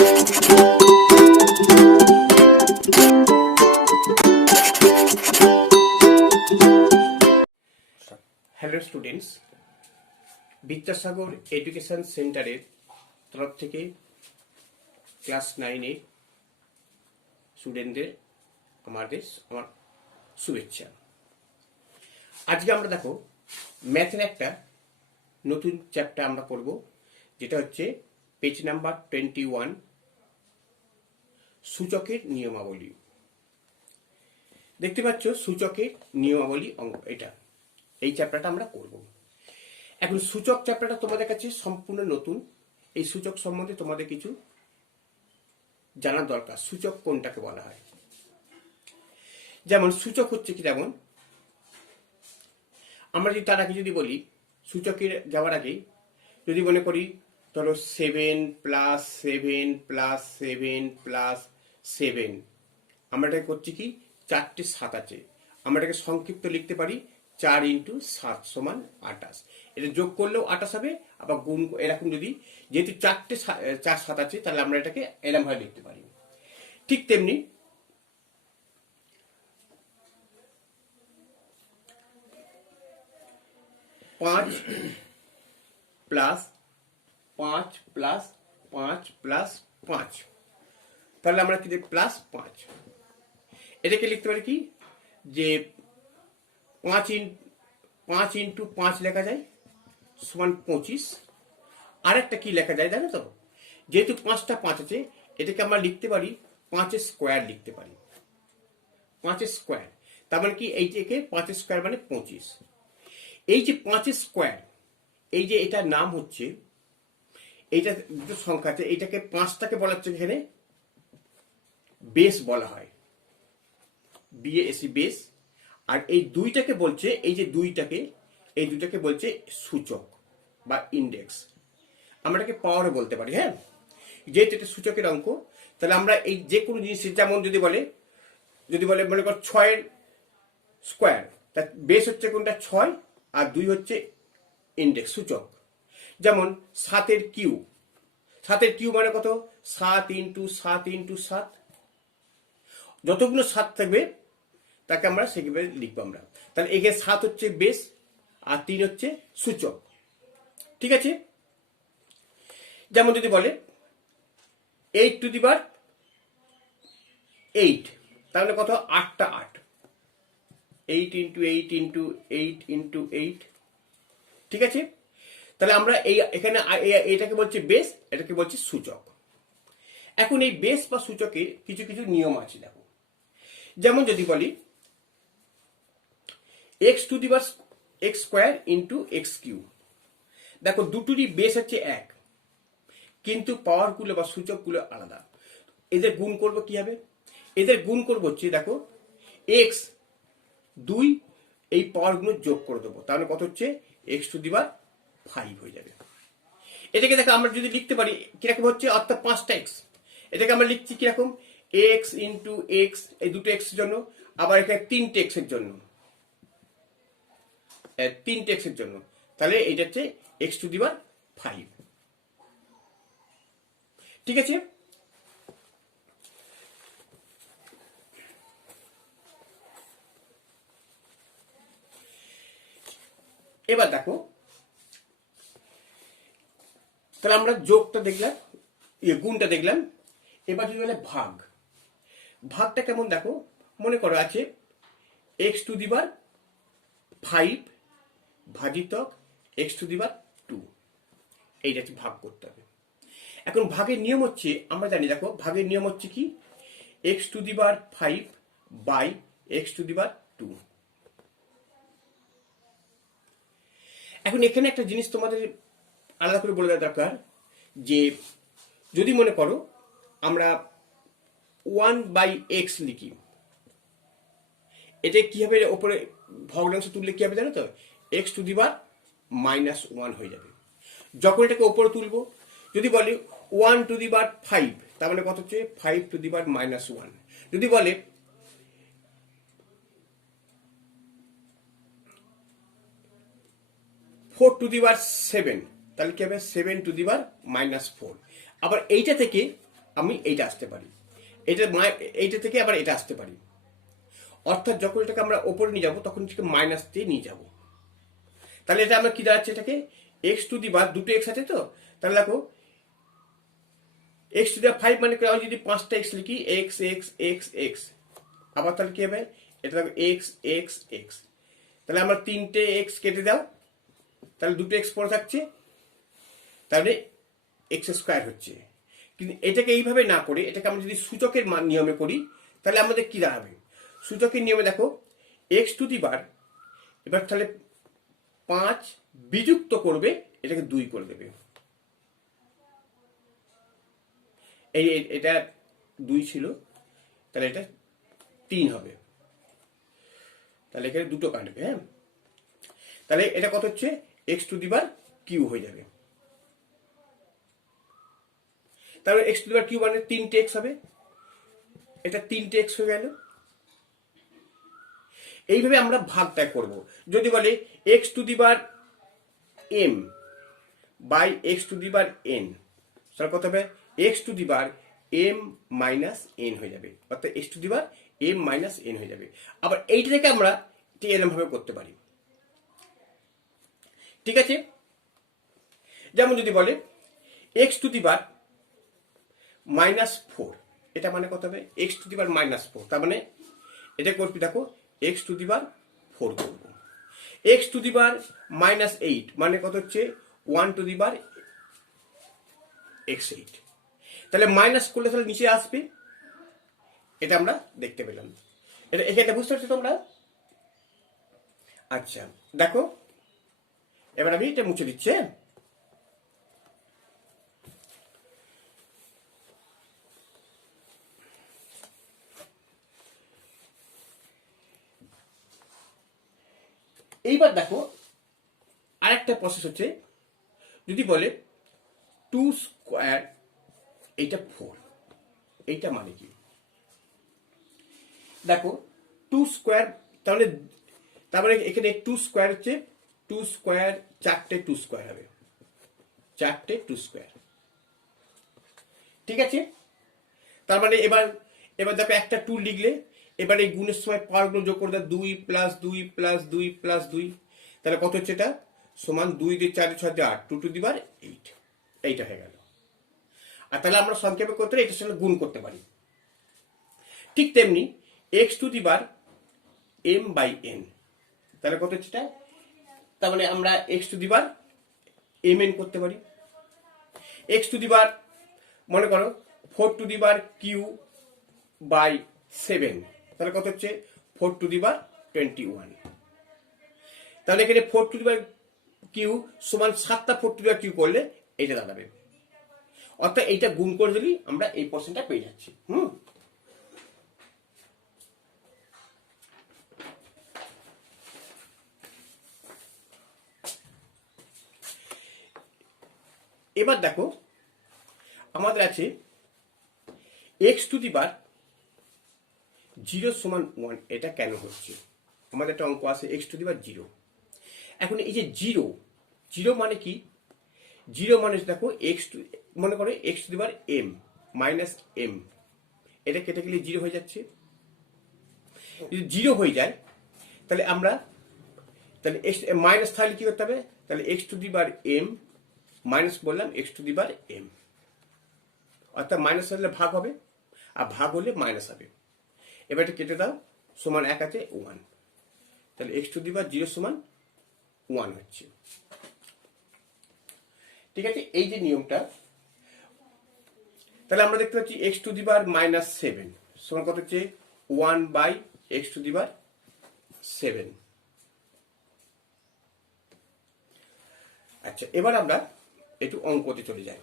Hello students, Vidyasagar education সেন্টারের তরফ থেকে ক্লাস 9-এ স্টুডেন্টদের আমার শুভেচ্ছা। আজকে আমরা দেখো ম্যাথের একটা নতুন চ্যাপ্টার আমরা করব, যেটা হচ্ছে পেজ নাম্বার 21, সূচকের নিয়মাবলী। দেখতে পাচ্ছ সূচকের নিয়মাবলী অঙ্ক, এই চ্যাপ্টারটা আমরা করব। এখন সূচক চ্যাপ্টারটা তোমাদের কাছে সম্পূর্ণ নতুন। এই সূচক সম্বন্ধে তোমাদের কিছু জানার দরকার। সূচক কোনটাকে বলা হয়? যেমন সূচক হচ্ছে কি, যেমন আমরা যদি তার আগে যদি বলি, সূচকের যাওয়ার আগে যদি মনে করি ধরো 7 + 7 + 7 + 7, আমরা এটাকে করছি কি 4টে 7 আছে, আমরা এটাকে সংক্ষিপ্ত লিখতে পারি 4 × 7 = 28। এটা যোগ করলেও 28 হবে, আবার গুণ এরকম যদি, যেহেতু 4টে 4 7 আছে, তাহলে আমরা এটাকে এরকম ভাবে লিখতে পারি। ঠিক তেমনি 5 + 5 + 5 + 5, তাহলে আমরা কি +5, এটাকে লিখতে পারি কি যে 5 × 5 লেখা যায় সমান 25। আরেকটা কি লেখা যায় জানো তো? যেহেতু 5টা 5 আছে, এটাকে আমরা লিখতে পারি 5 স্কোয়ার লিখতে পারি। 5 স্কোয়ার, তার মানে কি এইটাকে 5 স্কোয়ার মানে 25। এই যে 5 স্কোয়ার, এই যে এটার নাম হচ্ছে, এইটা দুটো সংখ্যা আছে, এইটাকে 5টাকে বলা হচ্ছে এখানে বেস বলা হয়, BASE বেস। আর এই 2টাকে বলছে, এই যে এই দুটাকে বলছে সূচক বা ইন্ডেক্স। আমরা এটাকে পাওয়ারও বলতে পারি। হ্যাঁ, যেহেতু এটা সূচকের অঙ্ক, তাহলে আমরা এই যে কোনো জিনিস, যেমন যদি বলে মনে কর 6 স্কোয়ার, তা বেস হচ্ছে কোনটা 6, আর 2 হচ্ছে ইন্ডেক্স সূচক। যেমন 7 কিউ মানে কত? 7 × 7 × 7, যতগুলো 7 থাকবে তাকে আমরা সেভাবে লিখবো আমরা। তাহলে এখানে 7 হচ্ছে বেস, আর 3 হচ্ছে সূচক। ঠিক আছে? যেমন যদি বলে 8⁸, তাহলে কত? 8টা 8, 8 × 8 × 8 × 8। ঠিক আছে? তাহলে আমরা এখানে এটাকে বলছি বেস, এটাকে বলছি সূচক। এখন এই বেস বা সূচকের কিছু কিছু নিয়ম আছে দেখো। যেমন যদি বলি x² × x³, দেখো দুটোরই বেস হচ্ছে 1, কিন্তু পাওয়ারগুলো বা সূচকগুলো আলাদা। এদের গুণ করব কি হবে? এদের গুণ করব হচ্ছে, দেখো x2, এই পাওয়ারগুলো যোগ করে দেবো, তাহলে কত হচ্ছে? x⁵ হয়ে যাবে। এটাকে দেখো আমরা যদি লিখতে পারি কিরকম হচ্ছে, অর্থাৎ 5টা x, এটাকে আমরা লিখছি কিরকম? x × x, এই দুটো x এর জন্য, আবার এখানে 3টে x এর জন্য, 3টে x এর জন্য, তাহলে এটা হচ্ছে x⁵। ঠিক আছে? এবার দেখো, তাহলে আমরা যোগটা দেখলাম, গুণটা দেখলাম। এবার যদি বলে ভাগটা কেমন দেখো, মনে করো আছে x⁵ ভাজিতক x⁵, এইটা হচ্ছে ভাগ করতে হবে। এখন ভাগের নিয়ম হচ্ছে, আমরা জানি দেখো ভাগের নিয়ম হচ্ছে কি, x⁵ বাই x⁵। এখন এখানে একটা জিনিস তোমাদের আলাদা করে বলে দেওয়া দরকার, যে যদি মনে করো আমরা 1/x লিখি, এটা কি হবে? ওপরে ভগ্নাংশ তুললে কি হবে জানো তো? x⁻⁻1 হয়ে যাবে। যখন এটাকে ওপরে তুলবো, যদি বলি 1/5, তার মানে কত হচ্ছে? 5⁻⁻1। যদি বলে 4⁷, তাহলে কি হবে? 7⁻⁻4। আবার এইটা থেকে আমি এইটা আসতে পারি, এইটা থেকে আবার এটা আসতে পারি। অর্থাৎ যখন এটাকে আমরা ওপরে নিয়ে যাবো তখন এটাকে মাইনাস দিয়ে নিয়ে যাব। তাহলে এটা আমরা কি দাঁড়াচ্ছে, এটাকে এক্স টু দি বার, দুটো এক্স আছে তো, তাহলে দেখো এক্স টু দি বার 5 মানে আমি যদি 5টা এক্স লিখি এক্স এক্স এক্স এক্স, আবার তাহলে কি হবে, এটা দেখো এক্স এক্স এক্স, তাহলে আমরা 3টে এক্স কেটে দাও, তাহলে দুটো এক্স পরে থাকছে, তাহলে এক্স স্কোয়ার হচ্ছে। কিন্তু এটাকে এইভাবে না করে এটাকে আমরা যদি সূচকের নিয়মে করি তাহলে আমাদের কি দাঁড়াবে, সূচকের নিয়মে দেখো এক্স টু দি বার, এবার তাহলে 5 বিযুক্ত করবে, এটাকে 2 করে দেবে, এটা 2 ছিল, তাহলে এটা 3 হবে, তাহলে এখানে দুটো কাটবে। হ্যাঁ, তাহলে এটা কত হচ্ছে, X to the power Q হয়ে যাবে। তাহলে X to the power Q মানে 3টে এক্স হবে, এটা 3টে এক্স হয়ে গেল। এইভাবে আমরা ভাগটা করব। যদি বলে X to the power M by X to the power N, তাহলে কত হবে, X to the power M minus N হয়ে যাবে, অর্থাৎ X to the power M minus N হয়ে যাবে। আবার এইটা থেকে আমরা এরকম ভাবে করতে পারি, ঠিক আছে। যেমন যদি বলে এক্স টু দি বার -4, এটা মানে কত হবে, এক্স টু দি বার -4, তার মানে এটা করবি, দেখো এক্স টু দি বার 4 করবো। এক্স টু দি বার -8 মানে কত হচ্ছে 1 টু দি বার x8, তাহলে মাইনাস করলে তাহলে নিচে আসবে, এটা আমরা দেখতে পেলাম। এটা বুঝতে পারছো তোমরা? আচ্ছা দেখো, এবার আমি এটা মুছে দিচ্ছি। এইবার দেখো আরেকটা প্রসেস হচ্ছে, যদি বলে 2 স্কোয়ার, এইটা 4, এইটা মানে কি, দেখো 2 স্কোয়ার, তাহলে এখানে 2 স্কোয়ার হচ্ছে 2 স্কোয়ার, 4টে 2 স্কোয়ার হবে, 4টে 2 স্কোয়ার, ঠিক আছে। তার মানে এবার দেখো একটা 2 লিখলে, এবার এই গুণের সময় পাওয়ারগুলো যোগ করে দাও, 2 প্লাস 2 প্লাস 2 প্লাস 2, তাহলে কত হচ্ছে, এটা সমান 2 দিয়ে 4 6 দিয়ে 8, 2 টু দি বার 8, এইটা হয়ে গেল। আর তাহলে আমরা সংক্ষেপে করতে এটার সঙ্গে গুণ করতে পারি। ঠিক তেমনি X to the power M by N, তাহলে কত হচ্ছে এটা, তার মানে আমরা X to the power M N করতে পারি। এক্স টু দি বার মনে করো 4 to the power Q by 7, তাহলে কত হচ্ছে 4 টু দি বার 21, তাহলে এখানে 4 টু দি বার কিউ সমান 7টা 4 টু দি বার কিউ করলে এইটা দাঁড়াবে, অর্থাৎ এইটা গুণ করে দিলেই আমরা এই পার্সেন্টটা পেয়ে যাচ্ছি। এবার দেখো আমাদের আছে এক্স টু দি বার 0 সমান 1, এটা কেন হচ্ছে, আমাদের একটা অঙ্ক আছে এক্স টু দি বার 0। এখন এই যে 0 মানে কি, 0 মানে দেখো এক্স টু, মনে করো X to the power M minus M, এটা কেটে গেলে 0 হয়ে যাচ্ছে। যদি 0 হয়ে যায় তাহলে আমরা, তাহলে এক্স মাইনাস থাকলে কি করতে হবে, তাহলে X to the power M minus বললাম X to the power M, অর্থাৎ মাইনাস হলে ভাগ হবে, আর ভাগ হলে মাইনাস হবে। এবার এটা কেটে দাও, সমান 1 আছে 1, তাহলে এক্স টু দি বার 0 সমান 1 হচ্ছে, ঠিক আছে। এই যে নিয়মটা, তাহলে আমরা দেখতে পাচ্ছি এক্স টু দি বার -7 সমান কত হচ্ছে 1 বাই এক্স টু দি বার 7। আচ্ছা এবার আমরা একটু অঙ্কতে চলে যাই।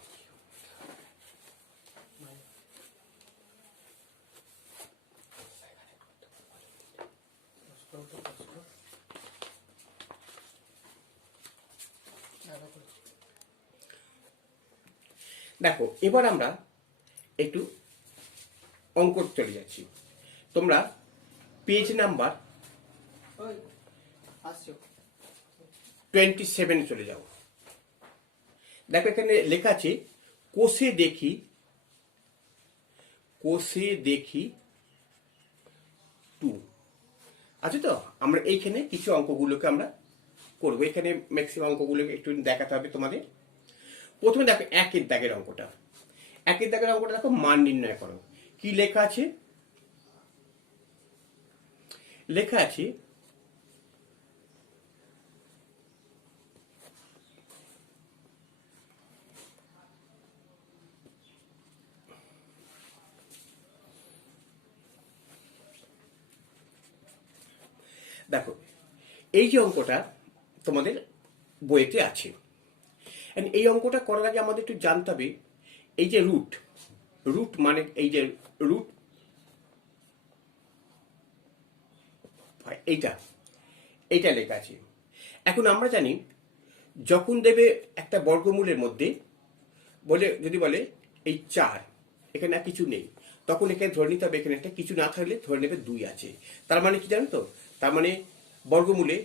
দেখো এবার আমরা একটু অঙ্ক চলে যাচ্ছি, তোমরা পেজ নাম্বার 27 চলে যাও। দেখো এখানে লেখা আছে কোষে দেখি কষে দেখি 2 আছে তো। আমরা এইখানে কিছু অঙ্কগুলোকে আমরা করবো, এখানে ম্যাক্সিমাম অঙ্কগুলোকে একটু দেখাতে হবে তোমাদের। প্রথমে দেখো একের দাগের অঙ্কটা, একের দাগের অঙ্কটা দেখো মান নির্ণয় করো। কি লেখা আছে? লেখা আছে দেখো এই যে অঙ্কটা তোমাদের বইতে আছে, এই অঙ্কটা করার আগে আমাদের একটু জানতে হবে এই যে রুট, রুট মানে এই যে রুট এইটা, এইটা লেখা আছে। এখন আমরা জানি যখন দেবে একটা বর্গমূলের মধ্যে বলে, যদি বলে এই 4 এখানে আর কিছু নেই, তখন এখানে ধরে নিতে হবে এখানে একটা কিছু না থাকলে ধরে নেবে 2 আছে। তার মানে কি জানো তো? তার মানে বর্গমূলে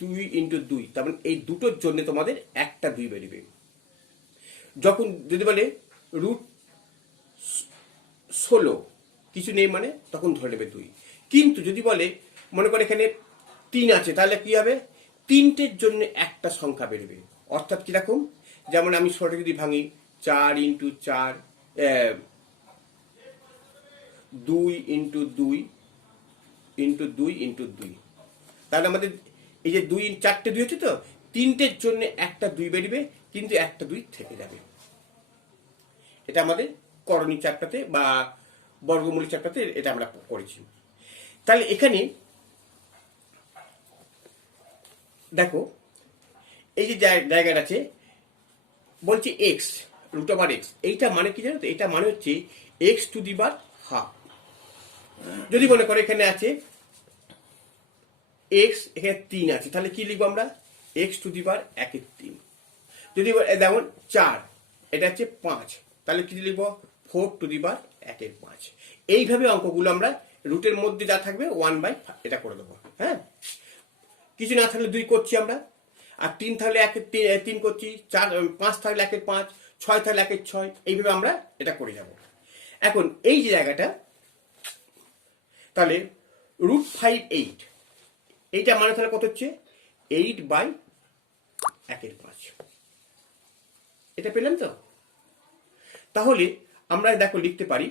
2 ইন্টু 2, তার মানে এই দুটোর জন্য তোমাদের একটা 2 বেরিবে। যখন যদি বলে রুট 16 কিছু নেই মানে তখন ধরে নেবে 2। কিন্তু যদি বলে মনে করে এখানে 3 আছে, তাহলে কি হবে? 3টের জন্য একটা সংখ্যা বেরোবে। অর্থাৎ কিরকম? যেমন আমি ছোট যদি ভাঙি 4 ইন্টু 4, 2 ইন্টু 2 ইন্টু 2 ইন্টু 2, তাহলে আমাদের এই যে 2 4টে 2 হচ্ছে তো, 3টের জন্য একটা 2 বেরিবে, কিন্তু একটা 2 থেকে যাবে। এটা আমাদের করণী চ্যাপ্টারতে বা বর্গমূল চ্যাপ্টারতে এটা আমরা করেছি। তাহলে এখানে দেখো এই যে জায়গাটা আছে বলছে এক্স, রুট ওভার এক্স, এইটা মানে কি জানো তো? এটা মানে হচ্ছে X to the bar half. যদি মনে করো এখানে আছে এক্স, এখানে 3 আছে, তাহলে কি লিখবো আমরা? এক্স টু দি বার 1/3। যদি যেমন 4, এটা হচ্ছে 5, তাহলে কি লিখবো? 4 টু দি বার 1/5। এইভাবে অঙ্কগুলো আমরা রুটের মধ্যে যা থাকবে 1/5 এটা করে দেবো। হ্যাঁ, কিছু না থাকলে 2 করছি আমরা, আর 3 থাকলে 1/3 করছি, 5 থাকলে 1/5, 6 থাকলে 1/6, এইভাবে আমরা এটা করে যাব। এখন এই যে জায়গাটা, তাহলে রুট 5/8, এইটা মানে তাহলে কত হচ্ছে? 8/1/5। এটা পেলাম তো? তাহলে আমরা দেখো লিখতে পারি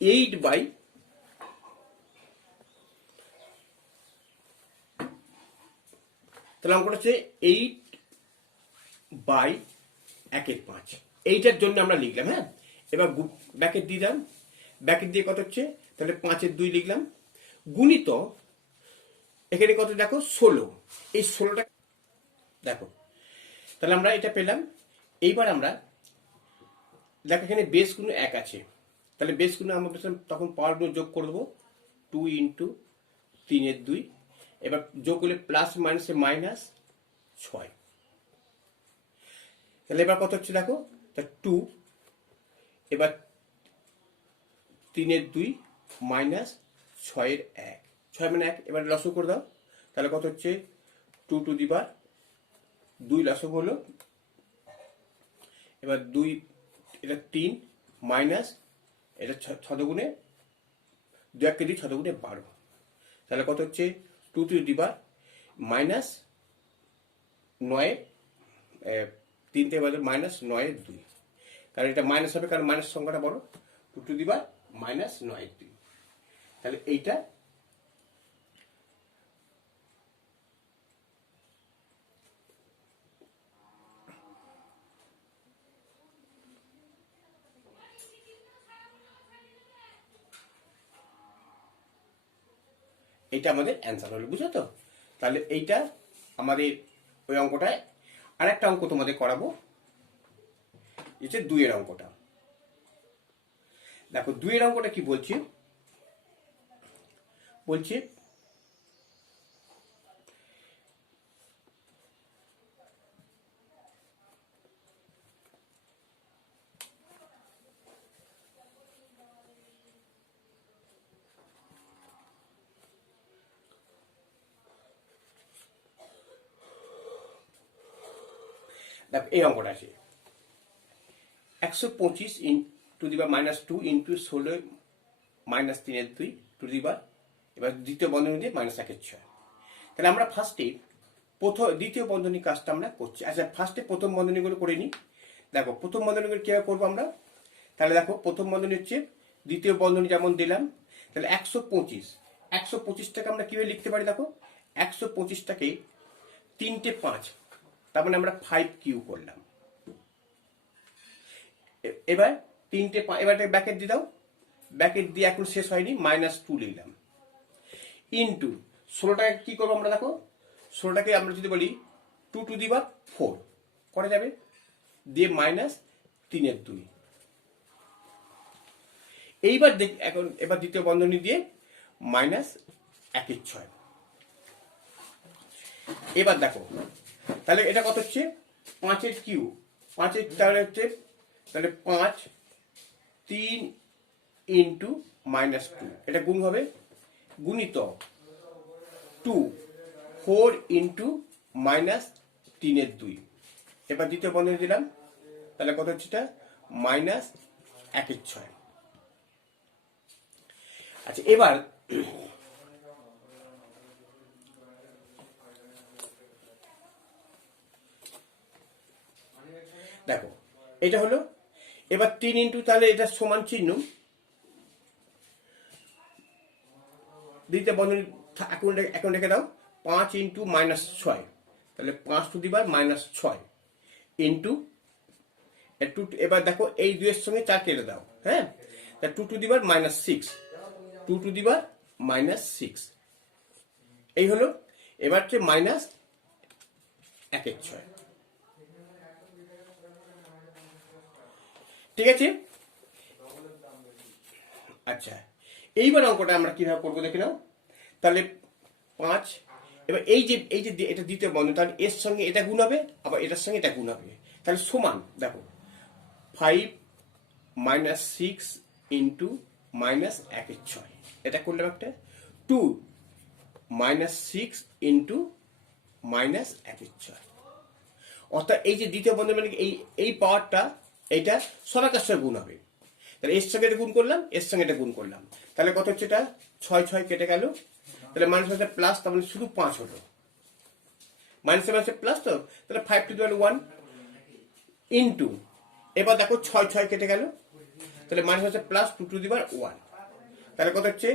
8 বাই, তাহলে অঙ্কটা হচ্ছে 8/1/5। এইটার জন্য আমরা লিখলাম। হ্যাঁ, এবার ব্যাকেট দিয়ে দিলাম, ব্যাকেট দিয়ে কত হচ্ছে? তাহলে 5/2 লিখলাম, গুণিত এখানে কত দেখো 16, এই 16টা দেখো, তাহলে আমরা এটা পেলাম। এইবার আমরা দেখো এখানে বেস গুণ 1 আছে, তাহলে বেস গুণ আমরা তখন পাওয়ার গুলো যোগ করে দেবো, 2 ইন্টু 3/2, এবার যোগ করলে প্লাস মাইনাসে মাইনাস 6, তাহলে এবার কত হচ্ছে দেখো, 2, এবার 3/2 মাইনাস 6/1, 6 মানে 1, এবার লসও করে দাও, তাহলে কত হচ্ছে? 2 টু দি বার 2 লসও হলো, এবার 2, এটা 3 মাইনাস এটা 6 দুগুণে 2 1 দিয়ে 6 দুগুণে 12, তাহলে কত হচ্ছে? 2 টু দি বার মাইনাস 9, 3 থেকে বাজে মাইনাস 9/2, কারণ এটা মাইনাস হবে, কারণ মাইনাস সংখ্যাটা বড়। 2 টু দি বার মাইনাস 9/2, তাহলে এইটা এইটা আমাদের অ্যান্সার হলো। বুঝছো তো? তাহলে এইটা আমাদের ওই অঙ্কটায়। আর একটা অঙ্ক তোমাদের করাবো, হচ্ছে 2 এর অঙ্কটা। দেখো 2 এর অঙ্কটা কি বলছে? বলছে দেখো এই অঙ্কটা আছে 125 × to the power -2 into 16 -3/2 to the power, এবার দ্বিতীয় বন্ধনী দিয়ে -1/6। তাহলে আমরা ফার্স্টে দ্বিতীয় বন্ধনীর কাজটা আমরা করছি। আচ্ছা, ফার্স্টে প্রথম বন্ধনীগুলো করে নিই। দেখো প্রথম বন্ধনীগুলো কীভাবে করবো আমরা। তাহলে দেখো প্রথম বন্ধনী হচ্ছে দ্বিতীয় বন্ধনী যেমন দিলাম, তাহলে 125টাকে আমরা কীভাবে লিখতে পারি। দেখো 125টাকে 3টে 5, তার মানে আমরা 5Q করলাম। এবার 3টে 5, এবার ব্যাকেট দিয়ে দাও, ব্যাকেট দিয়ে এখন শেষ হয়নি, -2 লিখলাম ইন্টু 16টাকে কি করবো আমরা। দেখো 16টাকে আমরা যদি বলি 2 টু দি পাওয়ার 4 করা যাবে, দিয়ে -3/2। এইবার এখন এবার দ্বিতীয় বন্ধনী দিয়ে -1/6। এবার দেখো তাহলে এটা কত হচ্ছে 5 কিউ, 5 তাহলে হচ্ছে তাহলে 5 3 ইন্টু -2, এটা গুণ হবে, গুণিতক 2 4 ইন্টু -3/2। এবার দ্বিতীয় বন্ধনী দিলাম, তাহলে কত হচ্ছে এটা -1/6। আচ্ছা, এবার দেখো এটা হলো, এবার 3 ইন্টু, তাহলে এটা সমান চিহ্ন, দ্বিতীয় বন্ধনী এখন রেখে দাও, 5 ইন্টু -6, তাহলে 5 টু দি পাওয়ার -6 ইন্টু একটু, এবার দেখো এই 2 এর সঙ্গে 4 কেটে দাও, হ্যাঁ, তা 2 two the power -6, 2 two the পাওয়ার -6, এই হলো। এবার হচ্ছে -1/6। ঠিক আছে। আচ্ছা, এইবার অঙ্কটা আমরা কিভাবে করবো দেখে নাও। তাহলে 5, এবার এই যে এটা দ্বিতীয় বন্ধনী, তাহলে এর সঙ্গে এটা গুণ হবে, আবার এটার সঙ্গে এটা গুণ হবে, তাহলে সমান দেখো 5 -6 ইন্টু -1/6, এটা করলাম একটা, 2 -6 ইন্টু -1/6। অর্থাৎ এই যে দ্বিতীয় বন্ধনী মানে এই পাওয়ারটা এইটা সরাকার সঙ্গে গুণ হবে, তাহলে এর সঙ্গে এটা গুণ করলাম, এর সঙ্গে এটা গুণ করলাম, তাহলে কত হচ্ছে এটা 6 কেটে গেল, তাহলে মাইনাস আছে প্লাস, তার মানে শুধু 5 হলো, মাইনাসে মাইনাসে প্লাস, তো তাহলে 5 টু দি পাওয়ার 1 ইন্টু, এবার দেখো 6 কেটে গেল, তাহলে মাইনাস আছে প্লাস 2 টু দি পাওয়ার 1, তাহলে কত হচ্ছে,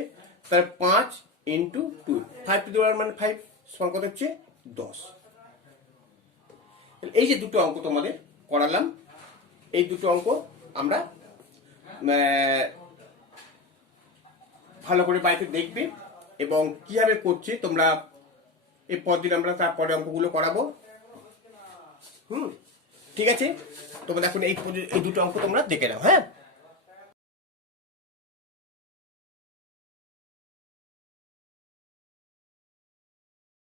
তাহলে 5 ইন্টু 2, 5 টু দি পাওয়ার মানে 5 সমান কত হচ্ছে 10। এই যে দুটো অঙ্ক তোমাদের করালাম, এই দুটো অঙ্ক আমরা ভালো করে বাড়িতে দেখবে এবং কিভাবে করছি তোমরা এই পরদিন আমরা তারপরে অঙ্কগুলো করাবো। ঠিক আছে, তোমরা এখন এই দুটো অঙ্ক তোমরা দেখে নাও। হ্যাঁ।